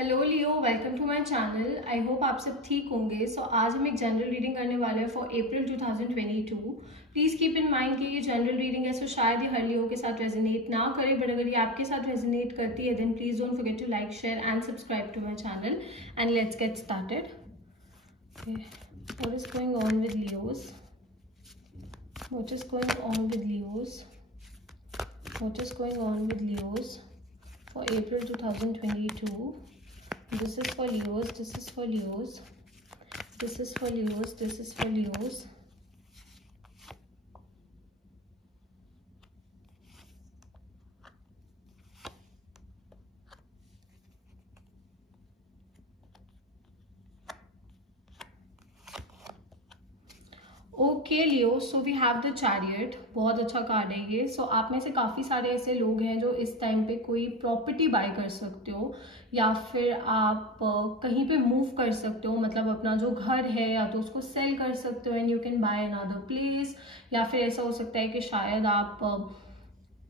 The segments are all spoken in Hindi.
Hello Leo, welcome to my channel. I hope आप सब ठीक होंगे। आज हम एक जनरल रीडिंग करने वाले हैं for April 2022। Please keep in mind कि ये जनरल रीडिंग है, शायद ये हर लियो के साथ रेजोनेट ना करे, बट अगर ये आपके साथ रेजोनेट करती है then please don't forget to like, share and subscribe to my channel. And let's get started. What is going on with Leos? What is going on with Leos? What is going on with Leos for April 2022? This is for Leos, this is for Leos, this is for Leos, this is for Leos. Okay Leo, so we have the chariot. बहुत अच्छा कार्ड है ये। आप में से काफ़ी सारे ऐसे लोग हैं जो इस टाइम पे कोई प्रॉपर्टी बाय कर सकते हो, या फिर आप कहीं पे मूव कर सकते हो। मतलब अपना जो घर है या तो उसको सेल कर सकते हो and you can by another place, या फिर ऐसा हो सकता है कि शायद आप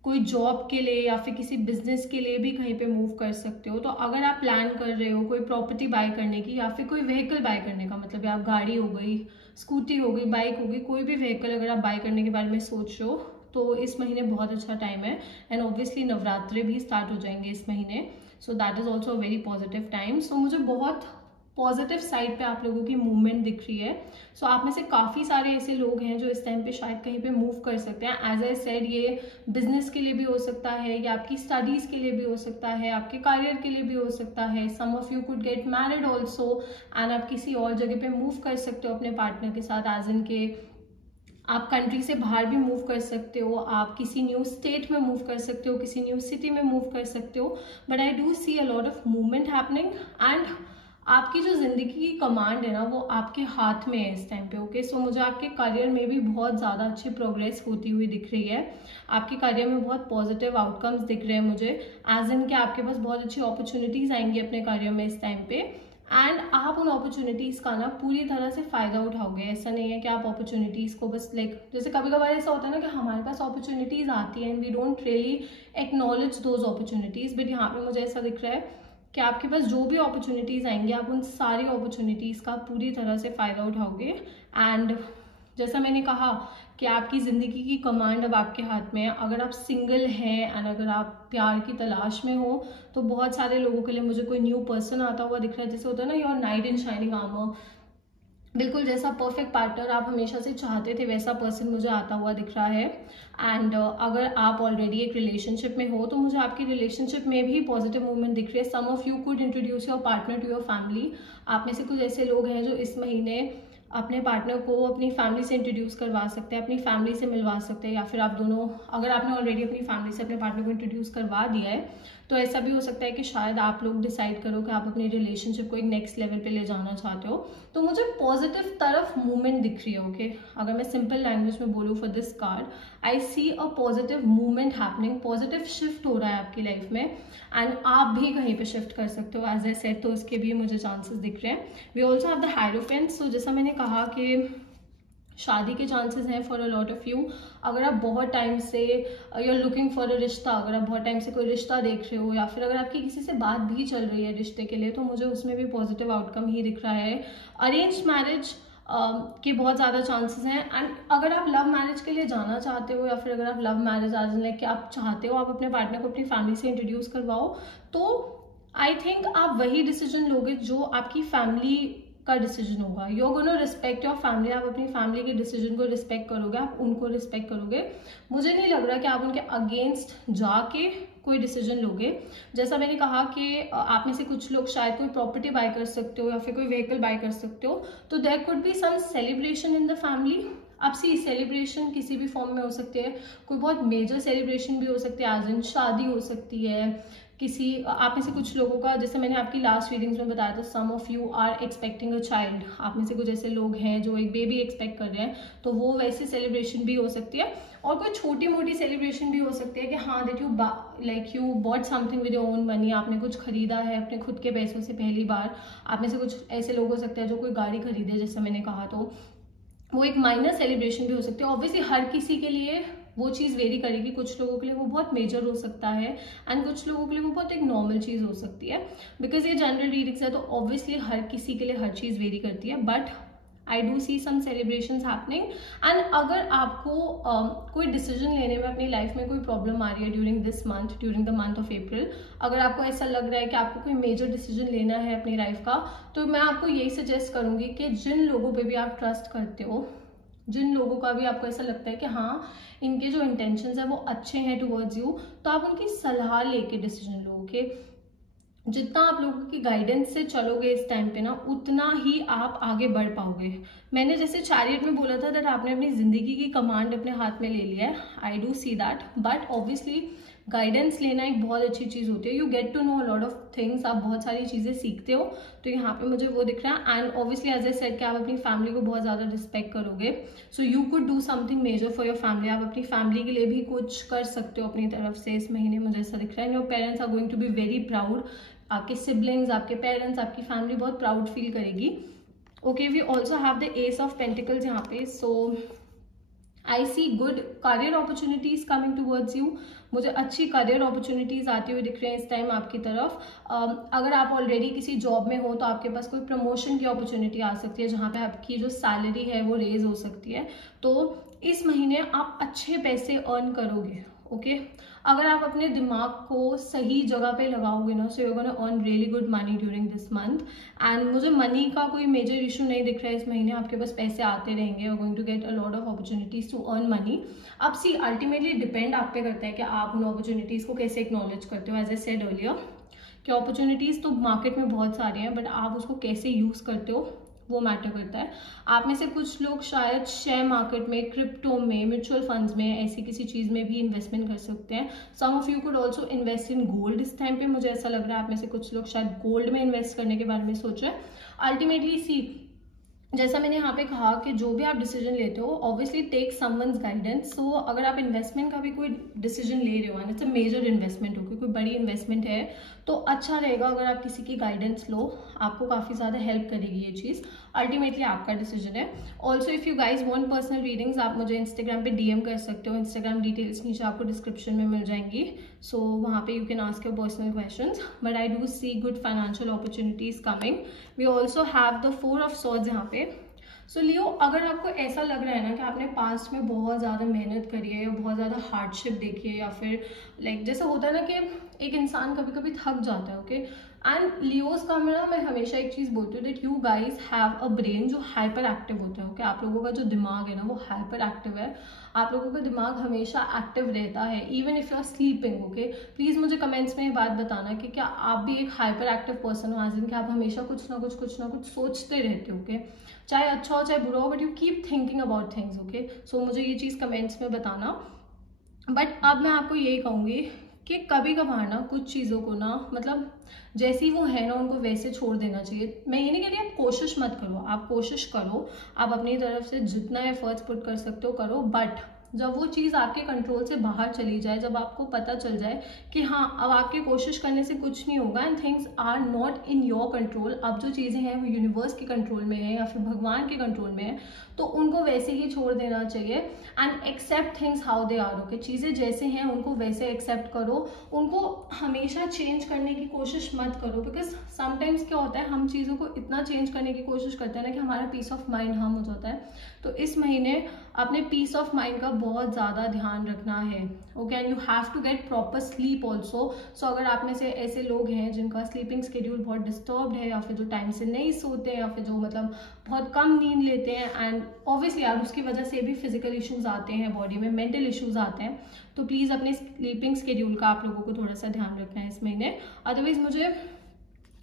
कोई जॉब के लिए या फिर किसी बिजनेस के लिए भी कहीं पे मूव कर सकते हो। तो अगर आप प्लान कर रहे हो कोई प्रॉपर्टी बाय करने की या फिर कोई व्हीकल बाय करने का, मतलब आप गाड़ी हो गई, स्कूटी हो गई, बाइक हो गई, कोई भी व्हीकल अगर आप बाय करने के बारे में सोच रहे हो तो इस महीने बहुत अच्छा टाइम है। एंड ऑब्वियसली नवरात्रि भी स्टार्ट हो जाएंगे इस महीने, so that is also a very positive time. मुझे बहुत पॉजिटिव साइड पे आप लोगों की मूवमेंट दिख रही है। आप में से काफ़ी सारे ऐसे लोग हैं जो इस टाइम पे शायद कहीं पे मूव कर सकते हैं। एज आई सेड, ये बिजनेस के लिए भी हो सकता है, या आपकी स्टडीज के लिए भी हो सकता है, आपके करियर के लिए भी हो सकता है। Some of you could get married also, and आप किसी और जगह पे मूव कर सकते हो अपने पार्टनर के साथ। एज इन के आप कंट्री से बाहर भी मूव कर सकते हो, आप किसी न्यू स्टेट में मूव कर सकते हो, किसी न्यू सिटी में मूव कर सकते हो। But I do see a lot of movement happening, and आपकी जो जिंदगी की कमांड है ना वो आपके हाथ में है इस टाइम पे। ओके, मुझे आपके करियर में भी बहुत ज़्यादा अच्छी प्रोग्रेस होती हुई दिख रही है। आपके करियर में बहुत पॉजिटिव आउटकम्स दिख रहे हैं मुझे। एज इन के आपके पास बहुत अच्छी अपॉर्चुनिटीज़ आएंगी अपने करियर में इस टाइम पे, एंड आप उन अपॉर्चुनिटीज़ का ना पूरी तरह से फ़ायदा उठाओगे। ऐसा नहीं है कि आप अपॉर्चुनिटीज़ को बस जैसे कभी कभार ऐसा होता है ना कि हमारे पास अपॉर्चुनिटीज़ आती है and we don't really acknowledge those opportunities, but यहाँ पे मुझे ऐसा दिख रहा है कि आपके पास जो भी अपॉर्चुनिटीज़ आएंगी आप उन सारी अपॉर्चुनिटीज़ का पूरी तरह से फ़ायदा उठाओगे। एंड जैसा मैंने कहा कि आपकी ज़िंदगी की कमांड अब आपके हाथ में है। अगर आप सिंगल हैं एंड अगर आप प्यार की तलाश में हो तो बहुत सारे लोगों के लिए मुझे कोई न्यू पर्सन आता हुआ दिख रहा है। जैसे होता है ना, your night in shining armour, बिल्कुल जैसा परफेक्ट पार्टनर आप हमेशा से चाहते थे वैसा पर्सन मुझे आता हुआ दिख रहा है। एंड अगर आप ऑलरेडी एक रिलेशनशिप में हो तो मुझे आपकी रिलेशनशिप में भी पॉजिटिव मूवमेंट दिख रही है। Some of you could introduce your partner to your family. आप में से कुछ ऐसे लोग हैं जो इस महीने अपने पार्टनर को अपनी फैमिली से इंट्रोड्यूस करवा सकते हैं, अपनी फैमिली से मिलवा सकते हैं, या फिर आप दोनों, अगर आपने ऑलरेडी अपनी फैमिली से अपने पार्टनर को इंट्रोड्यूस करवा दिया है तो ऐसा भी हो सकता है कि शायद आप लोग डिसाइड करो कि आप अपनी रिलेशनशिप को एक नेक्स्ट लेवल पे ले जाना चाहते हो। तो मुझे पॉजिटिव तरफ मूवमेंट दिख रही है। ओके, अगर मैं सिंपल लैंग्वेज में बोलूँ for this card, I see a positive movement happening. Positive shift हो रहा है आपकी लाइफ में, एंड आप भी कहीं पे शिफ्ट कर सकते हो एज ए सेट, तो उसके भी मुझे चांसेस दिख रहे हैं। We also have the hierophant. जैसा मैंने कहा कि शादी के चांसेस हैं for a lot of you. अगर आप बहुत टाइम से you are looking for a रिश्ता, अगर आप बहुत टाइम से कोई रिश्ता देख रहे हो, या फिर अगर आपकी किसी से बात भी चल रही है रिश्ते के लिए, तो मुझे उसमें भी पॉजिटिव आउटकम ही दिख रहा है। अरेंज मैरिज के बहुत ज़्यादा चांसेस हैं। एंड अगर आप लव मैरिज के लिए जाना चाहते हो, या फिर अगर आप लव मैरिज आज लाइक आप चाहते हो आप अपने पार्टनर को अपनी फैमिली से इंट्रोड्यूस करवाओ, तो आई थिंक आप वही डिसीजन लोगे जो आपकी फैमिली का डिसीजन होगा। You are gonna respect your family. आप अपनी फैमिली के डिसीजन को रिस्पेक्ट करोगे, आप उनको रिस्पेक्ट करोगे। मुझे नहीं लग रहा कि आप उनके अगेंस्ट जाके कोई डिसीजन लोगे। जैसा मैंने कहा कि आप में से कुछ लोग शायद कोई प्रॉपर्टी बाय कर सकते हो या फिर कोई व्हीकल बाय कर सकते हो, तो there could be some celebration in the family. अब सी सेलिब्रेशन किसी भी फॉर्म में हो सकती है, कोई बहुत मेजर सेलिब्रेशन भी हो सकती है, एज इन शादी हो सकती है किसी आप में से कुछ लोगों का। जैसे मैंने आपकी लास्ट रीडिंग्स में बताया था, some of you are expecting a child. आप में से कुछ ऐसे लोग हैं जो एक बेबी एक्सपेक्ट कर रहे हैं, तो वो वैसी सेलिब्रेशन भी हो सकती है। और कोई छोटी मोटी सेलिब्रेशन भी हो सकती है कि हाँ that you bought something with your own money. आपने कुछ खरीदा है अपने खुद के पैसों से पहली बार। आप में से कुछ ऐसे लोग हो सकते हैं जो कोई गाड़ी खरीदे, जैसे मैंने कहा, तो वो एक माइनर सेलिब्रेशन भी हो सकती है। ऑब्वियसली हर किसी के लिए वो चीज़ वेरी करेगी। कुछ लोगों के लिए वो बहुत मेजर हो सकता है एंड कुछ लोगों के लिए वो बहुत एक नॉर्मल चीज़ हो सकती है। बिकॉज ये जनरल रीडिंग्स है तो ऑब्वियसली हर किसी के लिए हर चीज़ वेरी करती है, but I do see some celebrations happening. And अगर आपको कोई डिसीजन लेने में अपनी लाइफ में कोई प्रॉब्लम आ रही है during this month, during the month April April, अगर आपको ऐसा लग रहा है कि आपको कोई मेजर डिसीजन लेना है अपनी लाइफ का, तो मैं आपको यही सजेस्ट करूंगी कि जिन लोगों पे भी आप ट्रस्ट करते हो, जिन लोगों का भी आपको ऐसा लगता है कि हाँ इनके जो इंटेंशंस है वो अच्छे हैं टुवर्ड्स यू, तो आप उनकी सलाह लेके डिसीजन लोगे। जितना आप लोगों की गाइडेंस से चलोगे इस टाइम पे ना, उतना ही आप आगे बढ़ पाओगे। मैंने जैसे चैरियट में बोला था दैट आपने अपनी जिंदगी की कमांड अपने हाथ में ले लिया है, I do see that, but obviously guidance लेना एक बहुत अच्छी चीज होती है। You get to know a lot of things, आप बहुत सारी चीजें सीखते हो, तो यहाँ पे मुझे वो दिख रहा है। And obviously as I said कि आप अपनी फैमिली को बहुत ज्यादा रिस्पेक्ट करोगे, so you could do something major for your family. आप अपनी फैमिली के लिए भी कुछ कर सकते हो अपनी तरफ से इस महीने, मुझे ऐसा दिख रहा है। Your parents are going to be very proud, आपके सिबलिंग्स, आपके पेरेंट्स, आपकी फैमिली बहुत प्राउड फील करेगी। Okay, we also have the ace of pentacles यहाँ पे, so I see good career opportunities coming towards you. मुझे अच्छी करियर अपॉर्चुनिटीज आती हुई दिख रही हैं इस टाइम आपकी तरफ। अगर आप ऑलरेडी किसी जॉब में हो तो आपके पास कोई प्रमोशन की अपॉर्चुनिटी आ सकती है, जहाँ पे आपकी जो सैलरी है वो रेज हो सकती है। तो इस महीने आप अच्छे पैसे अर्न करोगे। ओके, अगर आप अपने दिमाग को सही जगह पे लगाओगे ना, so you gonna earn really good money during this month. And मुझे मनी का कोई मेजर इशू नहीं दिख रहा है इस महीने, आपके पास पैसे आते रहेंगे, you are going to get a lot of opportunities to earn money. अब सी अल्टीमेटली डिपेंड आप पे करता है कि आप उन अपॉर्चुनिटीज को कैसे एक्नॉलेज करते हो। एज ए सेड अर्लियर कि अपॉर्चुनिटीज तो मार्केट में बहुत सारी हैं, बट आप उसको कैसे यूज करते हो वो मैटर करता है। आप में से कुछ लोग शायद शेयर मार्केट में, क्रिप्टो में, म्यूचुअल फंड्स में, ऐसी किसी चीज में भी इन्वेस्टमेंट कर सकते हैं। Some of you could also invest in gold इस टाइम पे, मुझे ऐसा लग रहा है आप में से कुछ लोग शायद गोल्ड में इन्वेस्ट करने के बारे में सोच रहे हैं। अल्टीमेटली सी, जैसा मैंने यहाँ पे कहा कि जो भी आप डिसीजन लेते हो ऑब्वियसली टेक समवन्स गाइडेंस। सो अगर आप इन्वेस्टमेंट का भी कोई डिसीजन ले रहे हो and it's a major investment हो, कोई बड़ी इन्वेस्टमेंट है, तो अच्छा रहेगा अगर आप किसी की गाइडेंस लो, आपको काफ़ी ज़्यादा हेल्प करेगी ये चीज़। अल्टीमेटली आपका डिसीजन है। Also if you guys want personal readings, आप मुझे इंस्टाग्राम पे डीएम कर सकते हो। इंस्टाग्राम डिटेल्स नीचे आपको डिस्क्रिप्शन में मिल जाएंगी, सो वहाँ पे you can ask your personal questions. But I do see good financial opportunities coming. We also have the 4 of swords यहाँ पे। सो लियो, अगर आपको ऐसा लग रहा है ना कि आपने पास्ट में बहुत ज़्यादा मेहनत करी है या बहुत ज़्यादा हार्डशिप देखी है, या फिर लाइक जैसा होता है ना कि एक इंसान कभी कभी थक जाता है, ओके। एंड लियोस का मैं हमेशा एक चीज़ बोलती हूँ that you guys have a brain जो हाइपर एक्टिव होता है, ओके। आप लोगों का जो दिमाग है ना वो हाइपर एक्टिव है, आप लोगों का दिमाग हमेशा एक्टिव रहता है even if you are sleeping, okay. Please मुझे कमेंट्स में ये बात बताना कि क्या आप भी एक हाइपर एक्टिव पर्सन हो, आज दिन कि आप हमेशा कुछ ना कुछ सोचते रहते हो, ओके। चाहे अच्छा हो चाहे बुरा हो, but you keep thinking about things, okay. So मुझे ये चीज़ कमेंट्स में बताना। बट अब मैं आपको यही कहूँगी कि कभी कभार ना कुछ चीज़ों को ना, मतलब जैसी वो है ना उनको वैसे छोड़ देना चाहिए। मैं ये नहीं कह रही आप कोशिश मत करो, आप कोशिश करो, आप अपनी तरफ से जितना एफर्ट्स पुट कर सकते हो करो, बट जब वो चीज़ आपके कंट्रोल से बाहर चली जाए, जब आपको पता चल जाए कि हाँ अब आपके कोशिश करने से कुछ नहीं होगा and things are not in your control, अब जो चीज़ें हैं वो यूनिवर्स के कंट्रोल में है या फिर भगवान के कंट्रोल में है, तो उनको वैसे ही छोड़ देना चाहिए and accept things how they are, okay. चीज़ें जैसे हैं उनको वैसे एक्सेप्ट करो, उनको हमेशा चेंज करने की कोशिश मत करो। बिकॉज समटाइम्स क्या होता है, हम चीज़ों को इतना चेंज करने की कोशिश करते हैं ना कि हमारा पीस ऑफ माइंड हार्म हो जाता है। तो इस महीने अपने पीस ऑफ माइंड का बहुत ज़्यादा ध्यान रखना है, okay. And you have to get proper sleep also. So अगर आप में से ऐसे लोग हैं जिनका स्लीपिंग स्केड्यूल बहुत डिस्टर्ब्ड है, या फिर जो टाइम से नहीं सोते हैं, या फिर जो मतलब बहुत कम नींद लेते हैं, एंड ऑब्वियसली यार उसकी वजह से भी फिजिकल इश्यूज आते हैं बॉडी में, मेंटल इश्यूज आते हैं, तो प्लीज़ अपने स्लीपिंग स्केड्यूल का आप लोगों को थोड़ा सा ध्यान रखना है इस महीने। अदरवाइज मुझे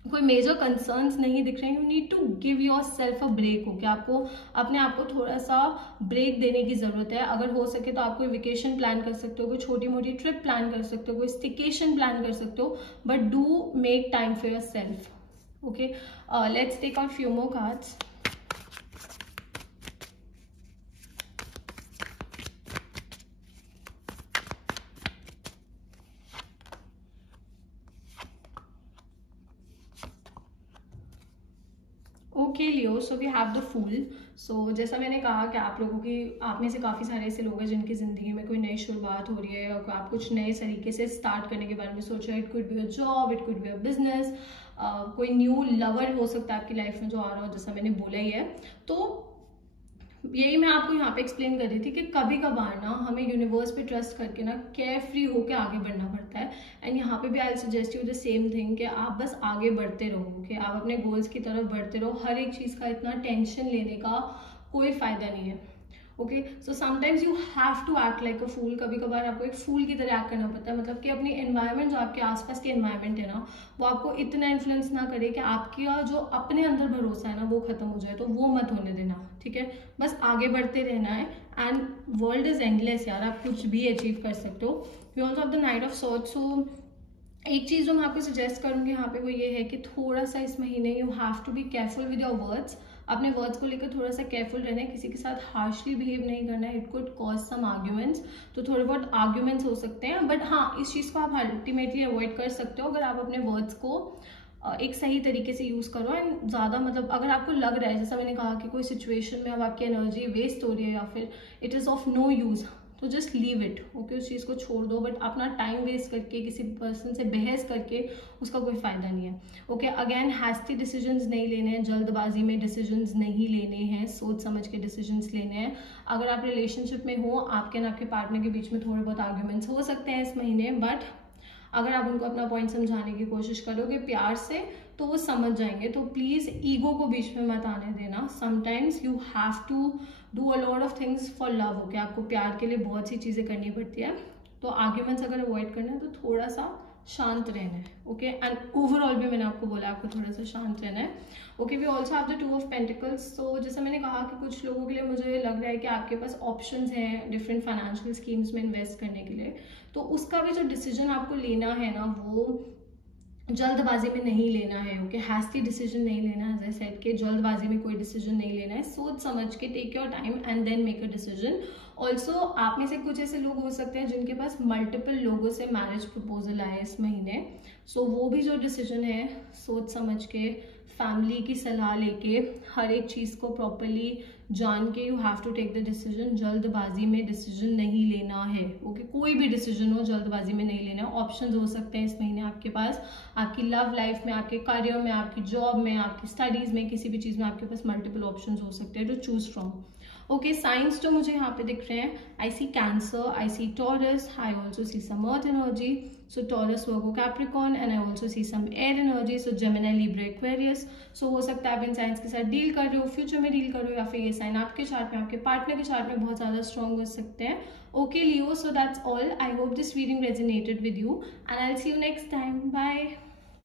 कोई मेजर कंसर्न्स नहीं दिख रहे हैं। You need to give yourself a break, हो क्या आपको अपने आप को थोड़ा सा ब्रेक देने की ज़रूरत है। अगर हो सके तो आप कोई वेकेशन प्लान कर सकते हो, कोई छोटी मोटी ट्रिप प्लान कर सकते हो, कोई स्टिकेशन प्लान कर सकते हो, but do make time for yourself, okay. Let's take out few more cards. Okay Leo, so we have the fool. So जैसा मैंने कहा कि आप में से काफ़ी सारे ऐसे लोग हैं जिनकी ज़िंदगी में कोई नई शुरुआत हो रही है, और आप कुछ नए तरीके से स्टार्ट करने के बारे में सोच रहे हो। It could be a job, it could be a business, कोई न्यू लवर हो सकता है आपकी लाइफ में जो आ रहा हो, जैसा मैंने बोला ही है। तो यही मैं आपको यहाँ पे एक्सप्लेन कर रही थी कि कभी कभार ना हमें यूनिवर्स पे ट्रस्ट करके ना केयर फ्री होकर आगे बढ़ना पड़ता है। एंड यहाँ पे भी I suggest you the same thing कि आप बस आगे बढ़ते रहो, कि आप अपने गोल्स की तरफ बढ़ते रहो। हर एक चीज़ का इतना टेंशन लेने का कोई फायदा नहीं है। Okay, so sometimes you have to act like a fool. कभी कभार आपको एक फूल की तरह एक्ट करना पड़ता है, मतलब कि अपनी एनवायरनमेंट, जो आपके आसपास के एनवायरनमेंट है ना, वो आपको इतना इन्फ्लुएंस ना करे कि आपका जो अपने अंदर भरोसा है ना वो खत्म हो जाए। तो वो मत होने देना, ठीक है। बस आगे बढ़ते रहना है। एंड वर्ल्ड इज एंडलेस यार, आप कुछ भी अचीव कर सकते हो। We also have the knight of swords. So एक चीज़ जो मैं आपको सजेस्ट करूंगी यहाँ पे वो ये है कि थोड़ा सा इस महीने you have to be careful with your words. अपने वर्ड्स को लेकर थोड़ा सा केयरफुल रहना है, किसी के साथ हार्शली बिहेव नहीं करना है। It could cause some arguments, तो थोड़े बहुत आर्ग्यूमेंट्स हो सकते हैं, बट हाँ, इस चीज़ को आप अल्टीमेटली अवॉइड कर सकते हो अगर आप अपने वर्ड्स को एक सही तरीके से यूज़ करो। एंड ज़्यादा मतलब अगर आपको लग रहा है, जैसा मैंने कहा कि कोई सिचुएशन में अब आपकी एनर्जी वेस्ट हो रही है या फिर it is of no use, so just leave it. Okay, उस चीज़ को छोड़ दो। बट अपना टाइम वेस्ट करके किसी पर्सन से बहस करके उसका कोई फायदा नहीं है। ओके, अगेन हैस्टी डिसीजंस नहीं लेने हैं, जल्दबाजी में डिसीजंस नहीं लेने हैं, सोच समझ के डिसीजंस लेने हैं। अगर आप रिलेशनशिप में हो, आपके और आपके पार्टनर के बीच में थोड़े बहुत आर्ग्यूमेंट्स हो सकते हैं इस महीने, बट अगर आप उनको अपना पॉइंट समझाने की कोशिश करोगे प्यार से तो वो समझ जाएंगे। तो प्लीज़ ईगो को बीच में मत आने देना। Sometimes you have to do a lot of things for love. Okay, आपको प्यार के लिए बहुत सी चीज़ें करनी पड़ती है। तो आर्ग्यूमेंट्स अगर अवॉइड करना है तो थोड़ा सा शांत रहना है। ओके, एंड ओवरऑल भी मैंने आपको बोला आपको थोड़ा सा शांत रहना है। Okay, we also have the 2 of pentacles. तो जैसे मैंने कहा कि कुछ लोगों के लिए मुझे लग रहा है कि आपके पास ऑप्शंस हैं डिफरेंट फाइनेंशियल स्कीम्स में इन्वेस्ट करने के लिए। तो उसका भी जो डिसीजन आपको लेना है ना, वो जल्दबाजी में नहीं लेना है। ओके, हैस्टी डिसीजन नहीं लेना है। एज आई सेड के जल्दबाजी में कोई डिसीजन नहीं लेना है। सोच समझ के take your time and then make a decision. Also आप में से कुछ ऐसे लोग हो सकते हैं जिनके पास मल्टीपल लोगों से मैरिज प्रपोजल आए इस महीने। सो वो भी जो डिसीजन है सोच समझ के, फैमिली की सलाह लेके, हर एक चीज़ को प्रॉपरली जान के you have to take the decision. जल्दबाजी में डिसीजन नहीं लेना है। ओके, कोई भी डिसीजन हो जल्दबाजी में नहीं लेना है। ऑप्शंस हो सकते हैं इस महीने आपके पास, आपकी लव लाइफ में, आपके करियर में, आपकी जॉब में, आपकी स्टडीज में, किसी भी चीज़ में आपके पास मल्टीपल ऑप्शंस हो सकते हैं to choose from. Okay, signs जो मुझे यहाँ पे दिख रहे हैं, I see cancer, I see Taurus, I also see some earth energy, so Taurus, Virgo, Capricorn, and I also see some air energy, so Gemini, Libra, Aquarius. So हो सकता है आप इन साइंस के साथ डील कर रहे हो, फ्यूचर में डील कर रहे हो, या फिर ये साइन आपके चार्ट में, आपके पार्टनर के चार्ट में बहुत ज़्यादा स्ट्रॉन्ग हो सकते हैं। Okay Leo, so that's all. I hope this reading resonated with you and I will see you next time. Bye.